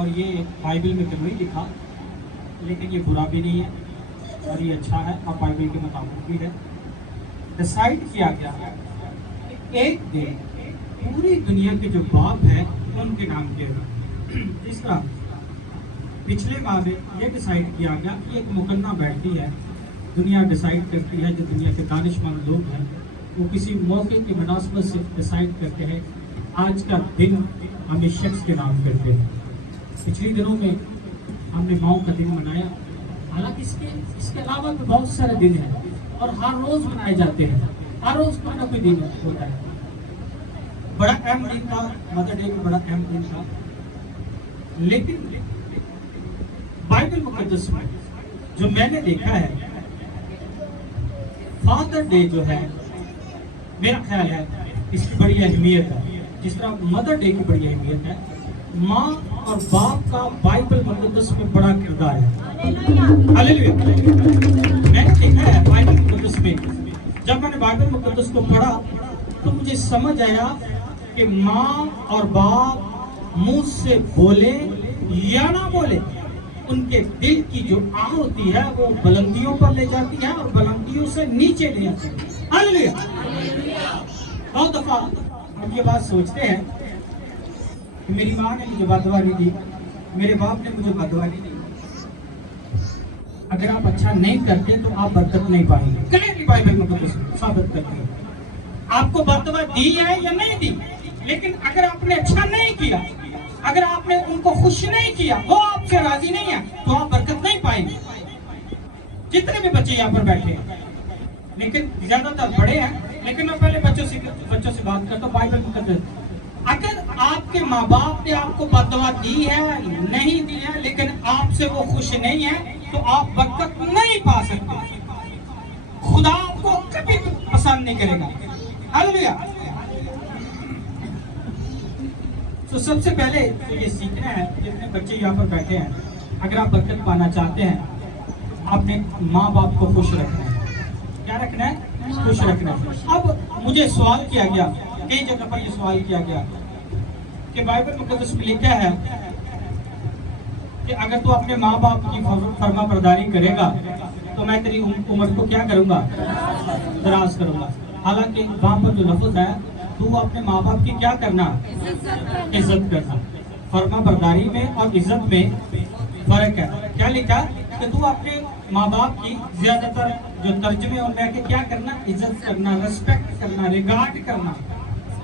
और ये बाइबल में तो नहीं लिखा, लेकिन ये बुरा भी नहीं है और ये अच्छा है और बाइबल के मुताबिक भी है। डिसाइड किया गया कि एक दिन पूरी दुनिया के जो बाप हैं उनके नाम किया। इस तरह पिछले बार ये डिसाइड किया गया कि एक मुकन्ना बैठती है, दुनिया डिसाइड करती है, जो दुनिया के दानिशमंद लोग हैं वो किसी मौके की मुनासबत से डिसाइड करते हैं आज का दिन हम इस शख्स के नाम करते हैं। पिछले दिनों में हमने माओ का दिन मनाया, हालांकि इसके अलावा भी बहुत सारे दिन हैं और हर रोज मनाए जाते हैं, हर रोज कोई ना कोई दिन होता है। बड़ा अहम दिन था, मदर डे भी बड़ा अहम दिन था, लेकिन बाइबल मुकद्दस में जो मैंने देखा है, फादर डे जो है मेरा ख्याल है इसकी बड़ी अहमियत है, जिस तरह मदर डे की बड़ी अहमियत है। माँ और बाप का बाइबल मुकद्दस में बड़ा किरदार है। हालेलुया। मैंने देखा है बाइबल मुकद्दस में, जब मैंने बाइबल मुकद्दस को पढ़ा तो मुझे समझ आया कि माँ और बाप मुंह से बोले या ना बोले, उनके दिल की जो आह होती है वो बुलंदियों पर ले जाती है और बुलंदियों से नीचे ले आती है। हालेलुया। बहुत दफा हम ये बात सोचते हैं कि मेरी माँ ने मुझे बददुआ नहीं दी, मेरे बाप ने मुझे बददुआ नहीं दी, अगर आप अच्छा नहीं करते तो आप बरकत नहीं पाएंगे। क्लियरली बाइबल में साबित करती है आपको बददुआ दी है या नहीं दी, लेकिन अगर आपने अच्छा नहीं किया, अगर आपने उनको खुश नहीं किया, वो आपसे राजी नहीं है, तो आप बरकत नहीं पाएंगे। जितने भी बच्चे यहाँ पर बैठे हैं, लेकिन ज्यादातर बड़े हैं, लेकिन मैं पहले बच्चों से बात करता हूँ। बाइबल मुकद्दस, अगर आपके माँ बाप ने आपको बददुआ दी है, नहीं दी है, लेकिन आपसे वो खुश नहीं है, तो आप बरकत नहीं पा सकते। खुदा आपको कभी पसंद नहीं करेगा। हालेलुया। तो सबसे पहले ये सीखना है, जितने बच्चे यहाँ पर बैठे हैं, अगर आप बरकत पाना चाहते हैं, आपने माँ बाप को खुश रखना है। क्या रखना है? खुश रखना है। अब मुझे सवाल किया गया, कई जगह पर ये सवाल किया गया कि बाइबल मुकद्दस में लिखा है कि अगर तू अपने माँ बाप की फर्मा बरदारी करेगा तो मैं तेरी उम्र को क्या करूंगा? दराज करूंगा। हालांकि वहां पर जो लफ्ज है, तू अपने माँ बाप की क्या करना? इज्जत करना। फर्मा बरदारी में और इज्जत में फर्क है। क्या लिखा कि तू अपने माँ बाप की ज्यादातर जो तर्जुमे उनमें के क्या करना? इज्जत करना, रिस्पेक्ट करना, रिगार्ड करना।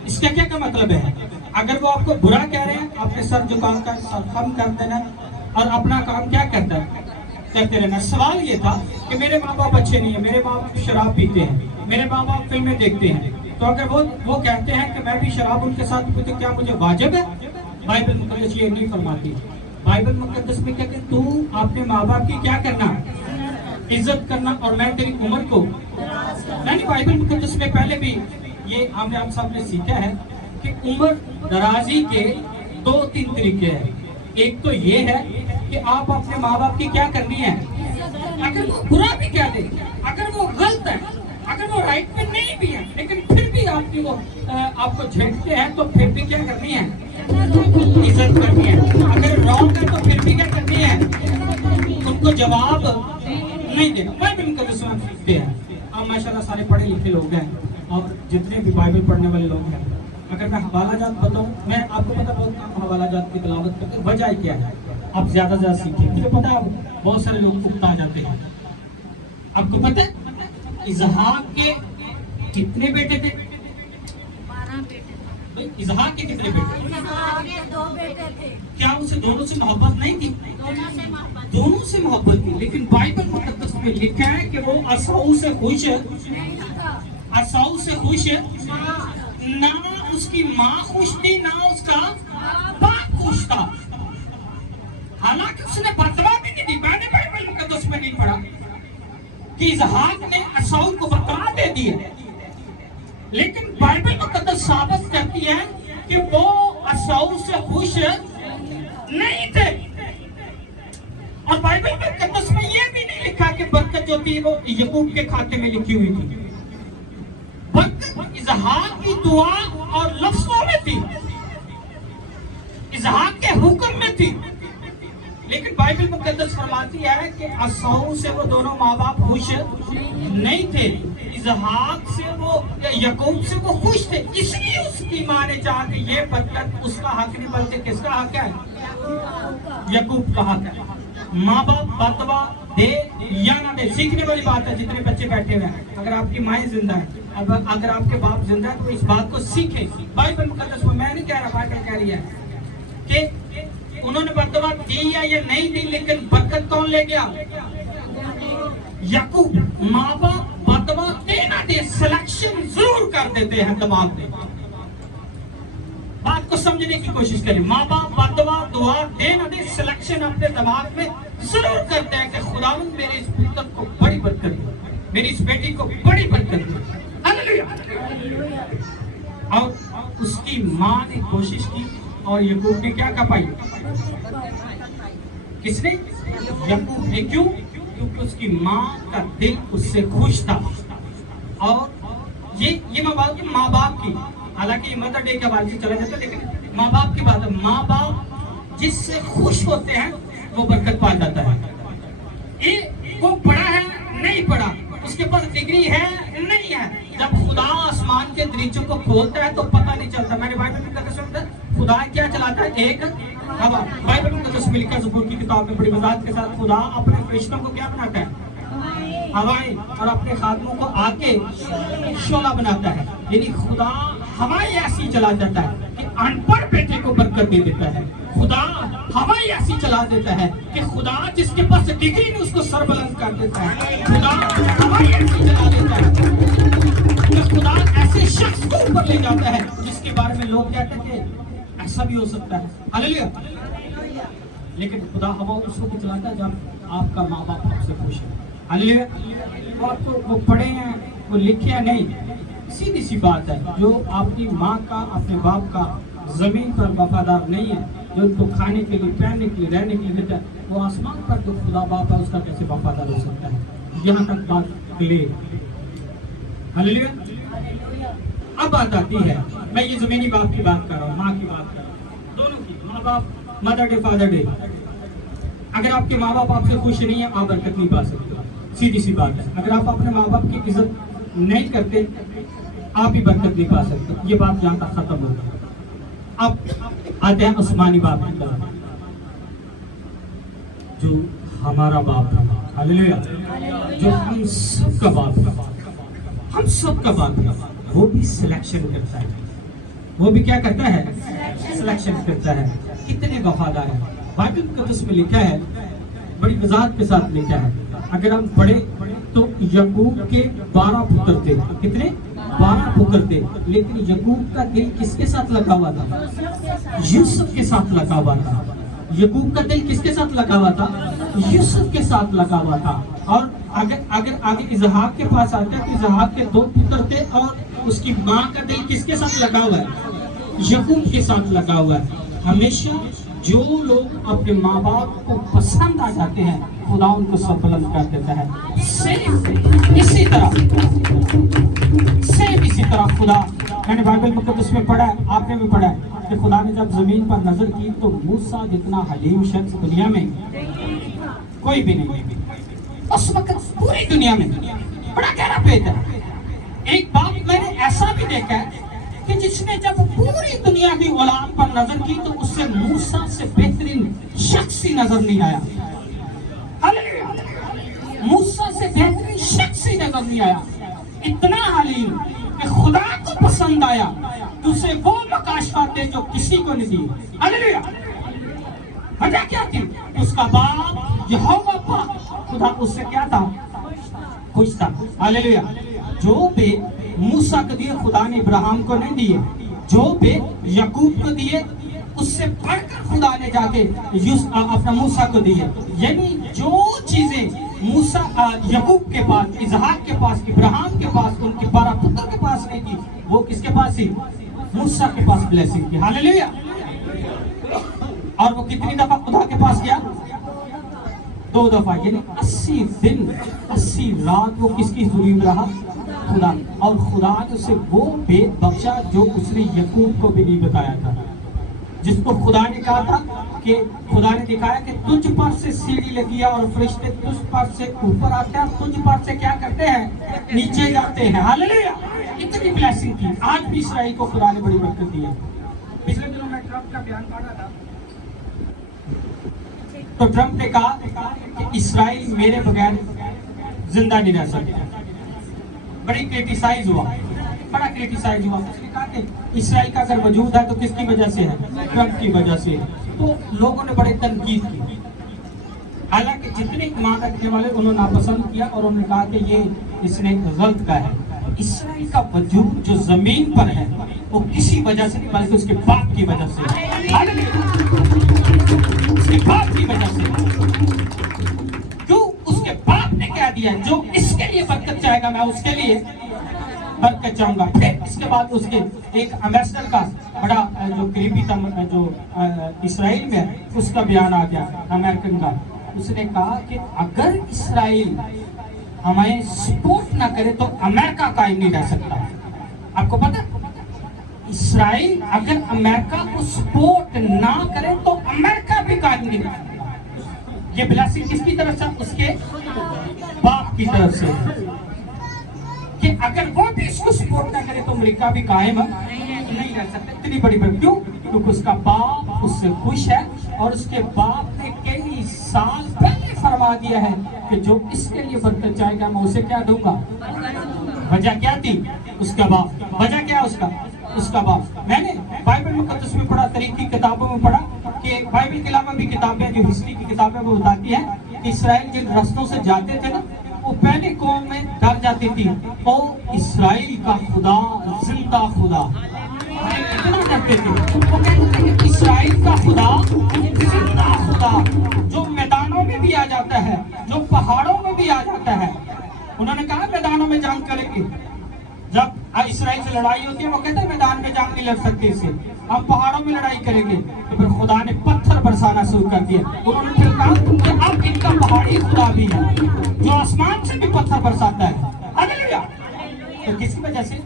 इसका क्या का मतलब है? अगर वो आपको बुरा कह रहे हैं, आपने सर झुकाकर सर खम कर देना और अपना काम क्या करता है? करते रहना। सवाल ये था कि मेरे माँ बाप अच्छे नहीं है, मेरे माँ बाप शराब पीते हैं, मेरे माँ बाप फिल्में देखते हैं, तो अगर वो कहते हैं कि मैं भी शराब उनके साथ पीते, क्या मुझे वाजिब है? बाइबल मुकद्दस ये नहीं फरमाती। बाइबल मुकद्दस में कहते तू अपने माँ बाप की क्या करना? इज्जत करना और मैं तेरी उम्र को नहीं। बाइबल मुकद्दस में पहले भी ये हमने आप सबने सीखा है कि उम्र दराजी के 2-3 तरीके हैं। एक तो ये है कि आप अपने माँ बाप की क्या करनी है? अगर वो बुरा भी कह दे, अगर वो गलत है, अगर वो राइट पे नहीं भी है, लेकिन फिर भी आपकी वो आपको झेलते हैं, तो फिर भी क्या करनी है? इज्जत करनी है। अगर रॉन्ग है तो फिर भी क्या करनी है? उनको जवाब नहीं देना। बाइबल मुकद्दस में सीखते हैं। अब माशाल्लाह सारे पढ़े लिखे लोग हैं और जितने भी बाइबल पढ़ने वाले लोग हैं, अगर मैं हवाला जात बताऊं, मैं आपको पता बहुत हवाला जात की तिलावत करते, वजह क्या है? आप ज्यादा से ज्यादा सीखें। मुझे पता है बहुत सारे लोग उगता जाते हैं। आपको पता है इजहाक के कितने बेटे थे? 12 बेटे। इजहाक के कितने बेटे? 2 बेटे थे। क्या उसे दोनों से मोहब्बत नहीं थी? दोनों से मोहब्बत थी, लेकिन बाइबल मुकद्दस में लिखा है कि वो असाऊ से खुश है। असाऊ से खुश है, ना उसकी माँ खुश थी, ना उसका बाप खुश था। हालांकि उसने बददुआ भी नहीं दी। मैंने बाइबल मुकद्दस में नहीं पढ़ा कि इजहाक ने असाऊ को बददुआ दे दी है, लेकिन बाइबल मुकद्दस साबित करती है कि वो असाऊ से खुश नहीं थे। और बाइबल मुकद्दस में ये भी नहीं लिखा कि बरकत जो थी वो याकूब के खाते में लिखी हुई थी। बरकत इजहाक की दुआ और लफ्जों में थी, इजहाक के हुक्म में थी। लेकिन बाइबल मुकद्दस फरमाती है कि असौ से वो दोनों माँ बाप खुश नहीं थे, इसहाक से वो याकूब से वो खुश थे, इसलिए उसकी माँ ने चाहा कि ये बरकत उसका हक नहीं बल्कि किसका हक है, याकूब का हक है। माँ बाप बदवा दे या ना दे, सीखने वाली बात है। जितने बच्चे बैठे हुए हैं, अगर आपकी माँ जिंदा है, अगर आपके बाप जिंदा है, तो इस बात को सीखे। बाइबल मुकद्दस में मैं नहीं कह रहा, बाइबल कह रही है कि उन्होंने बदवा दी या नहीं दी, लेकिन बरकत कौन ले गया, याकूब। माँ बाप बदवा दे ना दे, सिलेक्शन जरूर कर देते हैं दिमाग में। बात को समझने की कोशिश करें। माँ बाप बदवा दुआ दे ना दे, सिलेक्शन अपने दिमाग में जरूर करते हैं कि खुदावंद मेरे इस पुत्र को बड़ी बरकत दे, मेरी इस बेटी को बड़ी बरकत दे। हालेलुया। और उसकी माँ ने कोशिश की और याकूब ने क्या कपाई, किसने, याकूब ने। क्यों? क्योंकि उसकी माँ का दिल उससे खुश था। और ये माँ बाप की, हालांकि मदर डे के हवाले से चला जाता है, लेकिन माँ बाप की बात है। माँ बाप जिससे खुश होते हैं वो बरकत पा जाता है। ये वो पढ़ा है नहीं पढ़ा, उसके पास डिग्री है नहीं है, जब खुदा आसमान के दरीचों को खोलता है तो पता नहीं चलता। मैंने बाइबल में कहा सुनता, खुदा क्या चलाता है, एक हवा। बाइबल में कहा लिखा ज़बूर की किताब में बड़ी वजाहत के साथ, खुदा अपने फरिश्तों को क्या बनाता है, हवाएं, और अपने खादमों को आके शोला बनाता है। यानी खुदा हवाएं ऐसी चला देता है कि अनपढ़ बेटे को बरकत दे देता है। खुदा हवाएं ऐसी चला देता है कि खुदा जिसके पास डिग्री नहीं उसको सरबलंद कर देता है। खुदा हवाएं ऐसी चला देता है कि खुदा ऐसे शख्स को ऊपर ले जाता है जिसके बारे में लोग कहते हैं कि ऐसा भी हो सकता है। हालेलुया। लेकिन खुदा हवा उसको भी चलाता है जब आपका माँ बाप आपसे खुश है। हालेलुया। वो आपको वो पढ़े हैं, वो लिखे हैं नहीं, सीधी सी बात है। जो आपकी माँ का, अपने बाप का जमीन पर वफादार नहीं है, जो उनको खाने के लिए, पहनने के लिए, रहने के लिए देता है, वो आसमान पर जो खुदा बाप है उसका कैसे वफादार हो सकता है। यहाँ तक बात क्लियर। हालेलुया। अब बात आती है, मैं ये जमीनी बाप की बात कर रहा हूँ, माँ की बात कर रहा हूँ, दोनों की, माँ बाप, मदर डे, फादर डे। अगर आपके माँ बाप आपसे खुश नहीं है, आप बरकत नहीं पा सकते। सीधी सी बात है। अगर आप अपने माँ बाप की इज्जत नहीं करते, आप भी बरकत नहीं पा सकते। ये बात यहाँ तक खत्म हो गई। अब आते हैं आसमानी बाप की तरफ, जो हमारा बाप है। हालेलुया। जो हम सबका बाप है, हम सबका बाप है। वो भी सिलेक्शन करता है। वो भी क्या करता है, सिलेक्शन करता है। कितने वफादार है। बाइबल मुकद्दस में लिखा है, बड़ी वजाहत के साथ लिखा है। अगर हम पढ़े तो याकूब के 12 पुत्र थे। कितने? 12 पुत्र थे। लेकिन याकूब का दिल किसके साथ लगा हुआ था, यूसुफ के साथ लगा हुआ था। याकूब का दिल किसके साथ लगा हुआ था, यूसुफ के साथ लगा हुआ था। और अगर आगे इसहाक के पास आता है तो इसहाक के 2 पुत्र थे और उसकी माँ का दिल किसके साथ लगा हुआ है, याकूब के साथ लगा हुआ है। हमेशा जो लोग अपने माँ बाप को पसंद आ जाते हैं, खुदा उनको सरबलंद कर देता है। सेम इसी तरह खुदा, मैंने बाइबल मुकद्दस में पढ़ा है, आपने भी पढ़ा है कि खुदा ने जब जमीन पर नजर की तो मूसा जितना हलीम शख्स दुनिया में कोई भी नहीं, उस वक्त पूरी दुनिया में। बड़ा गहरा भेद है। एक बात मैंने ऐसा भी देखा है कि जिसने जब पूरी दुनिया की औलाद पर नजर की तो उससे मूसा से बेहतरीन शख्स ही नजर नहीं आया। हालेलुया। मूसा से बेहतरीन शख्स ही नजर नहीं आया। इतना हलीम कि खुदा को पसंद आया तो उसे वो मकाशफात दे जो किसी को नहीं दी। हालेलुया। वजह क्या थी? उसका बाप यहोवा पाक खुदा उससे क्या था, खुश था। हालेलुया। जो बे मूसा को दिए खुदा ने इब्राहिम को नहीं दिए, जो बे याकूब को दिए उससे बढ़कर खुदा ने जाके अपना मूसा को दिए। यानी जो चीजें मूसा याकूब के पास, इसहाक के पास, इब्राहिम के पास, उनके 12 पुत्र के पास नहीं थी, वो किसके पास थी, मूसा के पास ब्लेसिंग थी। हालेलुया। और वो कितनी दफा खुदा के पास गया, 2 दफा। यानी 80 दिन 80 रात वो किसकी हुजूरी में रहा, खुदा। और खुदा ने उसे वो भेद बख्शा जो उसने याकूब को भी नहीं बताया था, जिसको खुदा ने कहा था कि खुदा ने दिखाया कि तुझ पर से सीढ़ी लगी है और फरिश्ते तुझ पर से ऊपर आते हैं, तुझ पर से क्या करते हैं, नीचे जाते हैं। हालेलुया। इतनी ब्लेसिंग थी। आज भी इसराइल को खुदा ने बड़ी बरकत दी है। पिछले दिनों मैं ट्रम्प का बयान पढ़ा था, तो ट्रम्प ने कहा कि इसराइल मेरे बगैर जिंदा नहीं रह सकता। बड़ी क्रिटिसाइज हुआ, बड़ा क्रिटिसाइज हुआ। उसने कहा कि इसराइल का अगर वजूद है तो किसकी वजह से है, ट्रम्प की वजह से है। तो लोगों ने बड़े तनकीद की, हालांकि जितने ईमान रखने वाले उन्होंने नापसंद किया और उन्होंने कहा कि ये इसने गलत का है। इसराइल का वजूद जो जमीन पर है वो किसी वजह से नहीं, बल्कि उसके बाप की वजह से, उसके बाप की वजह से। क्यों? उसके बाप ने क्या दिया, जो इसके लिए बरकत चाहेगा मैं उसके लिए बरकत चाहूंगा। फिर इसके बाद उसके एक एम्बेसडर का बड़ा जो करीबी था जो इसराइल में, उसका बयान आ गया अमेरिकन का। उसने कहा कि अगर इसराइल हमें सपोर्ट ना करे तो अमेरिका कायम नहीं रह सकता। आपको पता, इसराइल अगर अमेरिका को सपोर्ट ना करे तो अमेरिका भी कायम नहीं रह सकता। ये ब्लेसिंग किसकी तरफ से, उसके बाप की तरफ से, कि अगर वो भी इसको सपोर्ट ना करे तो अमेरिका भी कायम नहीं रह सकता। इतनी बड़ी बात क्यों? क्योंकि उसका बाप उससे खुश है और उसके बाप ने कई साल पहले फरमा दिया है कि जो इसके लिए बरकत चाहेगा मैं उसे क्या दूंगा। वजह क्या थी? उसका बाप। वजह क्या है उसका बाप। मैंने बाइबल मुकद्दस में पढ़ा, तरीकी किताबों में पढ़ा कि बाइबल के अलावा भी किताबें जो हिस्ट्री की किताबें वो बताती है कि इसराइल जिन रास्तों से जाते थे ना, वो पहले कौम में डर जाती थी, ओ इसराइल का खुदा जिंदा खुदा। इतना डरते थे। वो कहते थे कि इसराइल का खुदा जिंदा खुदा, जो मैदानों में भी आ जाता है, जो पहाड़ों में भी आ जाता है। उन्होंने कहा मैदानों में जंग करेंगे। जब इसराइल से लड़ाई होती है वो कहते हैं मैदान में जंग नहीं लड़ सकते इससे, हम पहाड़ों में लड़ाई करेंगे। तो फिर खुदा ने पत्थर बरसाना शुरू कर दिया। उन्होंने फिर कहा कि अब इनका पहाड़ी खुदा भी है जो आसमान से भी पत्थर बरसाता है। हालेलुया। तो किसकी वजह से?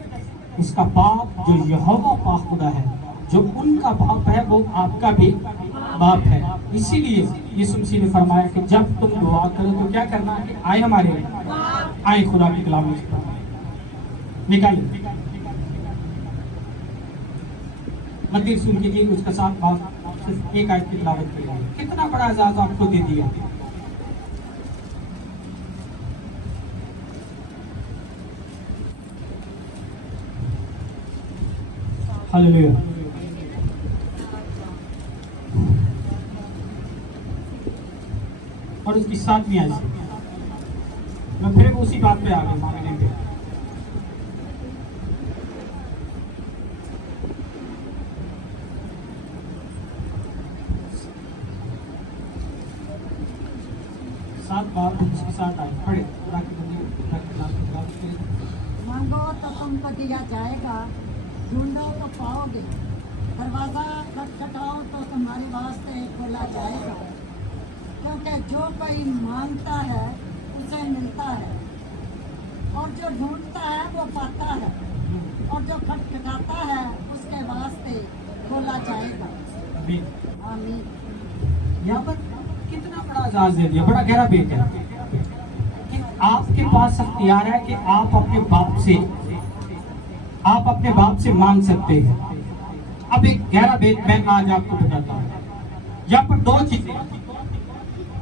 उसका बाप जो यहोवा पाक खुदा है, जो उनका बाप है वो आपका भी बाप है। इसीलिए यीशु मसीह ने फरमाया कि जब तुम दुआ करो तो क्या करना है, कि आए हमारे आए खुदा की कलाम निकालिए। मंदिर सुन कीजिए, उसके साथ बात सिर्फ एक आयत की तिलावत करिए। कितना बड़ा एजाज आपको दे दिया। हालेलुया। और उसकी 7वीं आयत मैं फिर उसी बात पे आ गया मांगने पे। उसके साथ आए पढ़े। मांगो तो तुमको दिया जाएगा, ढूंढो तो पाओगे, दरवाजा खटखटाओ तो तुम्हारे वास्ते खोला जाएगा। क्योंकि जो कोई मांगता है उसे मिलता है, और जो ढूंढता है वो पाता है, और जो खटखटाता है उसके वास्ते खोला जाएगा। आमीन। यहाँ पर कितना बड़ा एजाज दे दिया, बड़ा गहरा बेत है कि आपके पास अख्तियार है कि आप अपने बाप से मांग सकते हैं। अब एक गहरा बेत मैं आज आपको बताता हूँ। यहाँ पर 2 चीजें,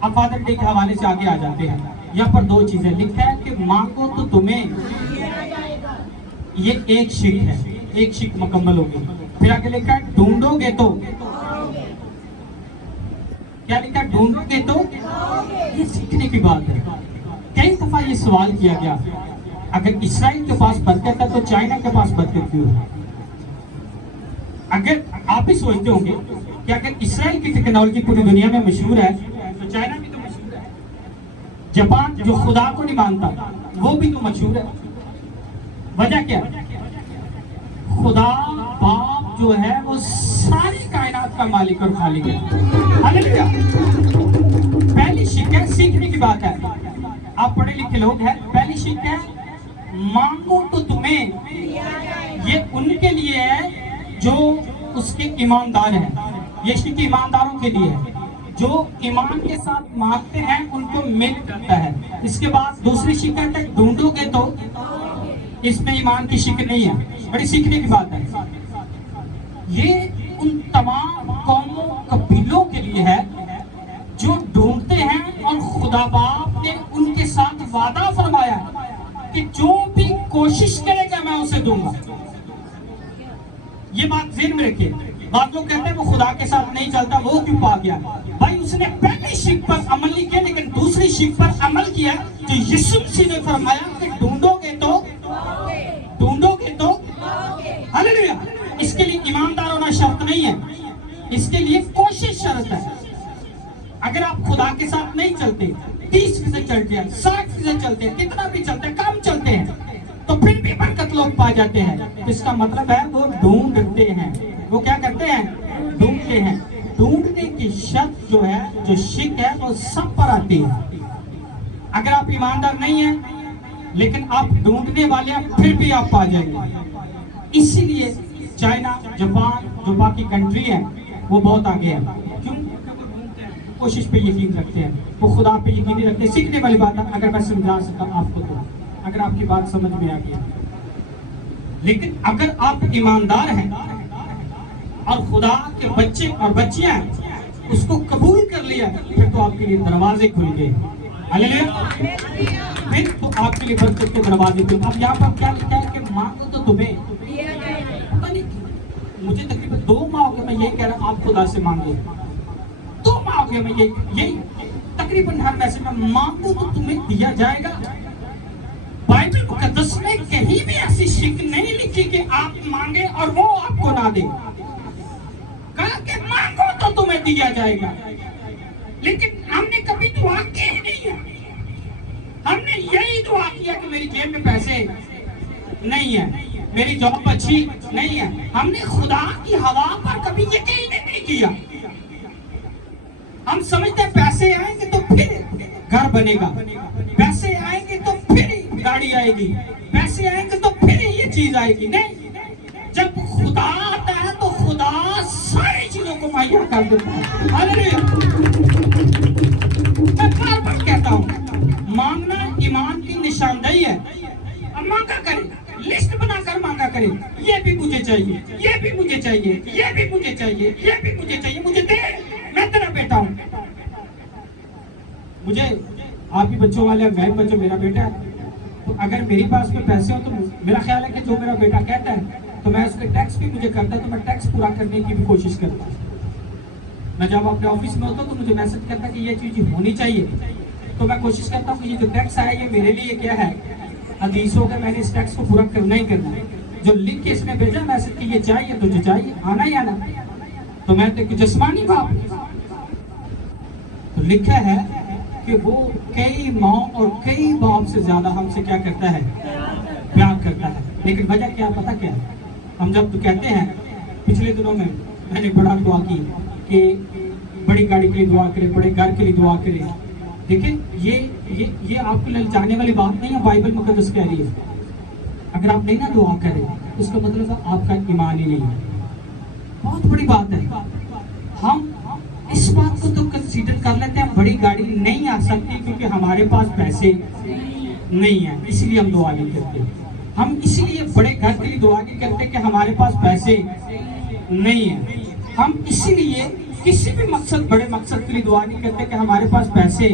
अब फादर डे के हवाले से आगे आ जाते हैं। यहाँ पर 2 चीजें लिखा है कि मांगो तो तुम्हें, ये एक शिक है, एक शिक मुकम्मल होगी। फिर आगे लिखा है ढूंढोगे तो, क्या लिखा? ढूंढोगे तो। ये सीखने की बात है। कई दफा ये सवाल किया गया, अगर इसराइल के पास बरकत है तो चाइना के पास बरकत क्यों है? अगर आप भी सोचते होंगे कि अगर इसराइल की टेक्नोलॉजी पूरी दुनिया में मशहूर है तो चाइना भी तो मशहूर है। जापान जो खुदा को नहीं मानता वो भी तो मशहूर है। वजह क्या? खुदा बाप जो है वो सारी कायनात का मालिक और खालिक है। हालेलुया। पहली शिकायत सीखने की बात है। आप पढ़े लिखे लोग हैं। पहली शिकायत मांगो तो तुम्हें, ये उनके लिए है जो उसके ईमानदार हैं। ये सिक्के ईमानदारों के लिए है, जो ईमान के साथ मांगते हैं उनको मिल जाता है। इसके बाद दूसरी शिकायत है, ढूंढोगे तो, इसमें ईमान की शिक नहीं है, बड़ी सीखने की बात है। ये उन तमाम कौमों कबीलों के लिए है जो ढूंढते हैं और खुदा बाप ने उनके साथ वादा फरमाया कि जो भी कोशिश करेगा मैं उसे दूंगा। ये बात ज़हन में रखिए। बात लोग कहते हैं वो खुदा के साथ नहीं चलता, वो क्यों पा गया? भाई उसने पहली शिक पर अमल नहीं किया, लेकिन दूसरी शिक पर अमल किया जो यीशु मसीह ने फरमाया कि ढूंढोगे तो, ढूंढोगे तो, हालेलुया। इसके लिए ईमानदार होना शर्त नहीं है, इसके लिए कोशिश शर्त है। अगर आप खुदा के साथ नहीं चलते, 30% चलते हैं, 60% चलते हैं, कितना भी चलते हैं, कम चलते हैं, तो फिर भी बरकत लोग पा जाते हैं। इसका मतलब है वो ढूंढते हैं। वो क्या करते हैं? ढूंढते हैं। ढूंढने की शर्त जो है, जो शिक है, वो सब पर आती है। अगर आप ईमानदार नहीं हैं लेकिन आप ढूंढने वाले हैं, फिर भी आप पा जाएंगे। इसीलिए चाइना, जापान, जो बाकी कंट्री है, वो बहुत आगे है। क्यों? कोशिश पे यकीन रखते हैं, वो खुदा पे यकीन नहीं रखते। सीखने वाली बात है, अगर मैं समझा सकता आपको तो, अगर आपकी बात समझ में आ गई। लेकिन अगर आप ईमानदार हैं और खुदा के बच्चे और बच्चियां उसको कबूल कर लिया, फिर तो आपके लिए दरवाजे खुल गए। हालेलुया। फिर तो आपके लिए बरकत के दरवाजे खुल। अब यहाँ पर क्या लिखा है कि मांगो तो तुम्हें, पता नहीं मुझे तकरीबन 2 माह हो गए मैं यही कह रहा हूँ, आप खुदा से मांगे। 2 माह हो गए मैं यही तकरीबन हर मैसेज में, मांगो तो तुम्हें दिया जाएगा। बाइबल मुकद्दस में कहीं भी ऐसी शिक नहीं लिखी कि आप मांगे और वो आपको ना दे। कहा कि मांगो तो तुम्हें दिया जाएगा। लेकिन हमने कभी दुआ की ही नहीं है। हमने यही दुआ किया कि मेरी जेब में पैसे नहीं है, मेरी जॉब अच्छी नहीं है। हमने खुदा की हवा पर कभी यकीन नहीं किया। हम समझते हैं पैसे आएंगे तो फिर घर बनेगा, पैसे आएंगे तो फिर गाड़ी आएगी, पैसे आएंगे तो फिर ये चीज आएगी। नहीं, जब खुदा आता है तो खुदा सारी चीजों को मुहैया कर देता है। हालेलुया। मैं बार बार कहता हूँ, मांगना ईमान की निशानदेही है। अब मांगा करें, लिस्ट बनाकर मांगा करें, ये भी मुझे चाहिए, ये भी मुझे चाहिए, ये भी मुझे चाहिए, ये भी मुझे चाहिए, मुझे दे, मैं तेरा बेटा हूँ। मुझे आप भी बच्चों वाले, मैं बच्चों, मेरा बेटा है, तो अगर मेरे पास में पैसे हो तो मेरा ख्याल है कि जो मेरा बेटा कहता है तो मैं उसके टैक्स भी मुझे करता है, तो मैं टैक्स पूरा करने की भी कोशिश करता हूँ। मैं जब अपने ऑफिस में होता हूँ तो मुझे मैसेज करता है कि ये चीज़ होनी चाहिए, तो मैं कोशिश करता हूँ कि ये जो टैक्स आया ये मेरे लिए क्या है, हदीस हो गया, मैंने इस टैक्स को पूरा करना ही करना है। जो लिख के इसने भेजा मैसेज कि ये चाहिए, तुझे चाहिए, आना ही आना। तो मैं तो जिस्मानी बाप, तो लिखा है कि वो कई माँ और कई बाप से ज्यादा हमसे क्या करता है, प्यार करता है। लेकिन वजह क्या पता क्या है? हम जब तो कहते हैं, पिछले दिनों में मैंने बड़ा दुआ की कि बड़ी गाड़ी के लिए दुआ करें, बड़े घर के लिए दुआ करें। देखिए ये आपको ललचाने वाली बात नहीं है, बाइबल मुकद्दस कह रही है। अगर आप नहीं ना दुआ करें, उसका मतलब है आपका ईमान ही नहीं है। बहुत बड़ी बात है। हम इस बात को तो कंसीडर कर लेते हैं, बड़ी गाड़ी नहीं आ सकती क्योंकि हमारे पास पैसे नहीं है, इसलिए हम दुआ नहीं करते। हम इसीलिए बड़े घर के लिए दुआ नहीं करते कि हमारे पास पैसे नहीं है। हम इसीलिए किसी भी मकसद, बड़े मकसद के लिए दुआ नहीं करते कि हमारे पास पैसे,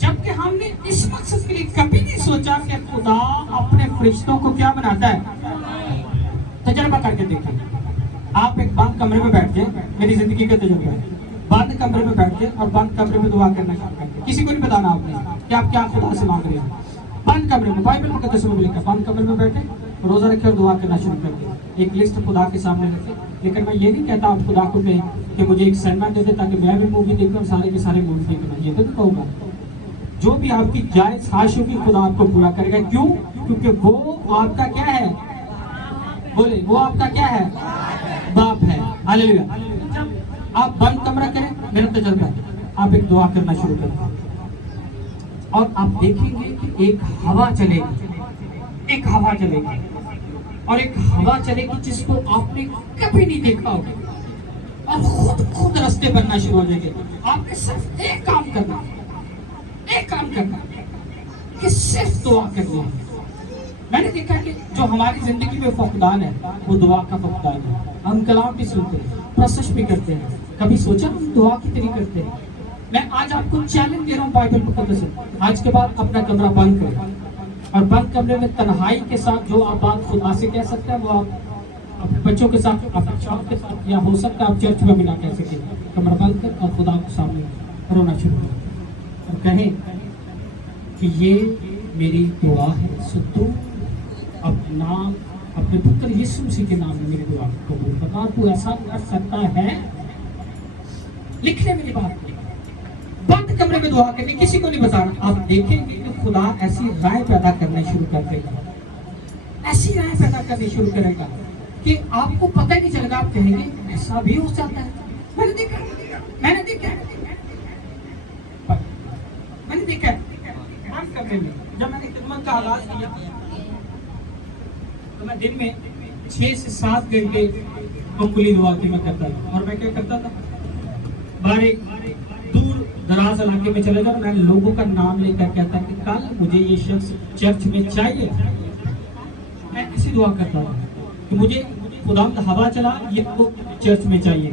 जबकि हमने इस मकसद के लिए कभी नहीं सोचा कि खुदा अपने फरिश्तों को क्या बनाता है। तजर्बा करके देखें। आप एक बंद कमरे में बैठ के, मेरी जिंदगी का तजुर्बा है, बंद कमरे में बैठ के और बंद कमरे में दुआ करना शुरू करते। किसी को नहीं बताना आपने कि आप क्या खुदा से मांग रहे हैं। बंद कमरे में, बाइबल मुकद्दस में लिखा, बंद कमरे में बैठे, रोजा रखे और दुआ करना शुरू कर दिया। एक लिस्ट खुदा के सामने रखे। लेकिन मैं ये नहीं कहता आप खुदा को कहें कि मुझे एक सिनेमा दे दे ताकि मैं भी मूवी देखूं, सारे के सारे मूवी देखना, ये तो नहीं कहूँगा। जो भी आपकी जायज ख्वाहिश होगी खुदा आपको पूरा करेगा। क्यों? क्योंकि वो आपका क्या है, बोले, वो आपका क्या है, बाप है। हालेलुया। आप बंद कमरा करें, मेरा तजुर्बा है, आप एक दुआ करना शुरू करें और आप देखेंगे कि एक हवा चलेगी, एक हवा चलेगी और एक हवा चलेगी जिसको आपने कभी नहीं देखा होगा। और खुद खुद रास्ते बनना शुरू हो जाएंगे। आपने सिर्फ एक काम करना कि सिर्फ दुआ करनी है। मैंने देखा कि जो हमारी जिंदगी में फुकदान है वो दुआ का फुकदान है। हम कलाम भी सुनते हैं, प्रोसेस भी करते हैं, कभी सोचा हम दुआ कितनी करते हैं। मैं आज आपको चैलेंज दे रहा हूँ बाइबल मुकद्दस से, आज के बाद अपना कमरा बंद करें और बंद कमरे में तन्हाई के साथ जो आप बात खुदा से कह सकते हैं वो आप अपने बच्चों के साथ, अपने शौक के साथ, या हो सकता है आप चर्च में भी ना कह सके। कमरा बंद कर और खुदा के सामने रोना शुरू करें और कहें कि ये मेरी दुआ है, सो तू अपना अपने पुत्र यीशु मसीह के नाम में मेरी दुआ को कबूल करना। और तू ऐसा कर सकता है, लिखने मेरी बात बंद कमरे में दुआ करनी, किसी को नहीं बताना। आप देखेंगे कि खुदा ऐसी राय पैदा करना शुरू कर देगा, ऐसी राय पैदा करनी शुरू करेगा कि आपको पता ही नहीं चलेगा। आप कहेंगे ऐसा भी हो जाता है। मैंने देखा बंद कमरे में जब मैंने खिदमत का आगाज किया तो मैं दिन में 6 से 7 घंटे खुली दुआ की मैं करता था। और मैं क्या करता था, बाहर दूर दराज इलाके में चले जाओ, मैं लोगों का नाम लेकर कहता कि कल मुझे ये शख्स चर्च में चाहिए। मैं ऐसी दुआ करता था कि मुझे खुदा हवा चला, ये तो चर्च में चाहिए।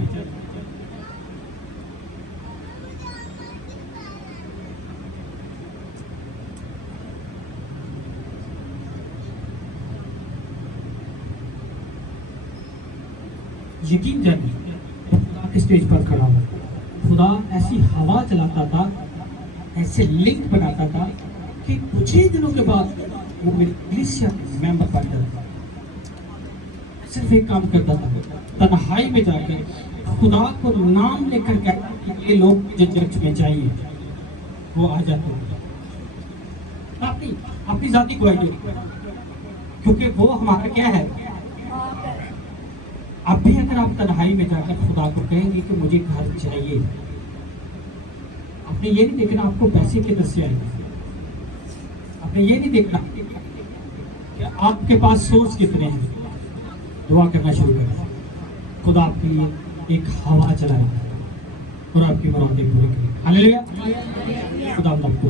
यकीन जानिए खुदा के स्टेज पर खड़ा हो, खुदा ऐसी हवा चलाता था, ऐसे लिंक बनाता था कि कुछ ही दिनों के बाद वो मेरी कलीसिया मेंबर बन गया। सिर्फ एक काम करता था, तन्हाई में जाकर खुदा को नाम लेकर कहता कि ये लोग मुझे चर्च में चाहिए, वो आ जाते। अपनी जाति गवाही, क्योंकि वो हमारा क्या है। अब भी अगर आप तन्हाई में जाकर खुदा को कहेंगे कि मुझे घर चाहिए, आपने ये नहीं देखना आपको पैसे किधर से आएंगे, आपने ये नहीं देखना कि आपके पास सोर्स कितने हैं। दुआ करना शुरू करें, खुदा आपके लिए एक हवा चलाएगा और आपकी मुरादें पूरी करेगा। हालेलुया। खुदा आपको